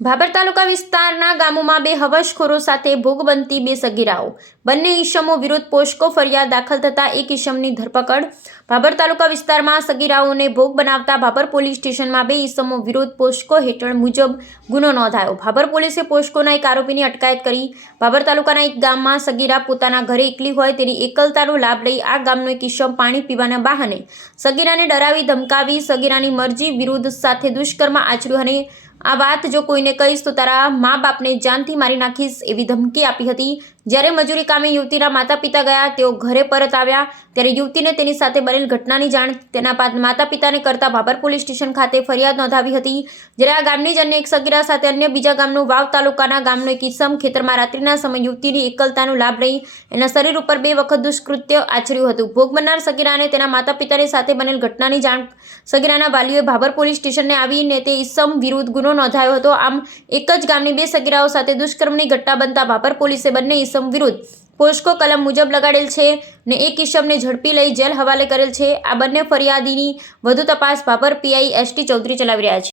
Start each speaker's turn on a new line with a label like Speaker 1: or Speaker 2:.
Speaker 1: ભાબર તાલુકા વિસ્તારના ગામોમાં બે હવસખોરો સાથે ભોગ બનતી બે સગીરાઓ. બંને ઈસમો વિરુદ્ધ પોસ્કો ફરિયાદ દાખલ થતાં એક ઈસમની ધરપકડ. ભાભર તાલુકા વિસ્તારમાં સગીરાઓને ભોગ બનાવતા ભાભર પોલીસ સ્ટેશનમાં બે ઈસમો વિરુદ્ધ પોસ્કો હેઠળ મુજબ ગુનો નોંધાયો. ભાભર પોલીસે પોસ્કોના એક આરોપીની અટકાયત કરી. ભાભર તાલુકાના એક ગામમાં સગીરા પોતાના ઘરે એકલી હોય તેની એકલતાનો લાભ લઈ આ ગામનો એક ઈસમ પાણી પીવાના બહાને સગીરાને ડરાવી ધમકાવી સગીરાની મરજી વિરુદ્ધ સાથે દુષ્કર્મ આચર્યું અને આ વાત જો કોઈને કહીશ તો તારા મા બાપને જાનથી મારી નાખીશ એવી ધમકી આપી હતી. જ્યારે મજૂરી કામે યુવતીના માતા પિતા ગયા, તેઓ ઘરે પરત આવ્યા. ત્યારે યુવતીને તેની સાથે બનેલ ઘટનાની જાણ તેના બાદ માતા પિતાને કરતા ભાભર પોલીસ સ્ટેશન ખાતે ફરિયાદ નોંધાવી હતી. જ્યારે આ ગામની જ અન્ય એક સગીરા સાથે અન્ય બીજા ગામનું વાવ તાલુકાના ગામનો એક ઈસમ ખેતરમાં રાત્રિના સમય યુવતીની એકલતાનો લાભ લઈ એના શરીર ઉપર બે વખત દુષ્કૃત્ય આચર્યું હતું. ભોગ બનનાર સગીરાને તેના માતા પિતાની સાથે બનેલ ઘટનાની જાણ સગીરાના વાલીઓએ ભાભર પોલીસ સ્ટેશને આવીને તે ઈસમ વિરુદ્ધ ગુનો નોંધાયો હતો. આમ, એક જ ગામની બે સગીરાઓ સાથે દુષ્કર્મની ઘટના બનતા ભાભર પોલીસે બંને ઈસમ વિરુદ્ધ પોસ્કો કલમ મુજબ લગાડેલ છે ને એક ઇસમને ઝડપી લઈ જેલ હવાલે કરેલ છે. આ બંને ફરિયાદીની વધુ તપાસ ભાભર પીઆઈ એસટી ચૌધરી ચલાવી રહ્યા છે.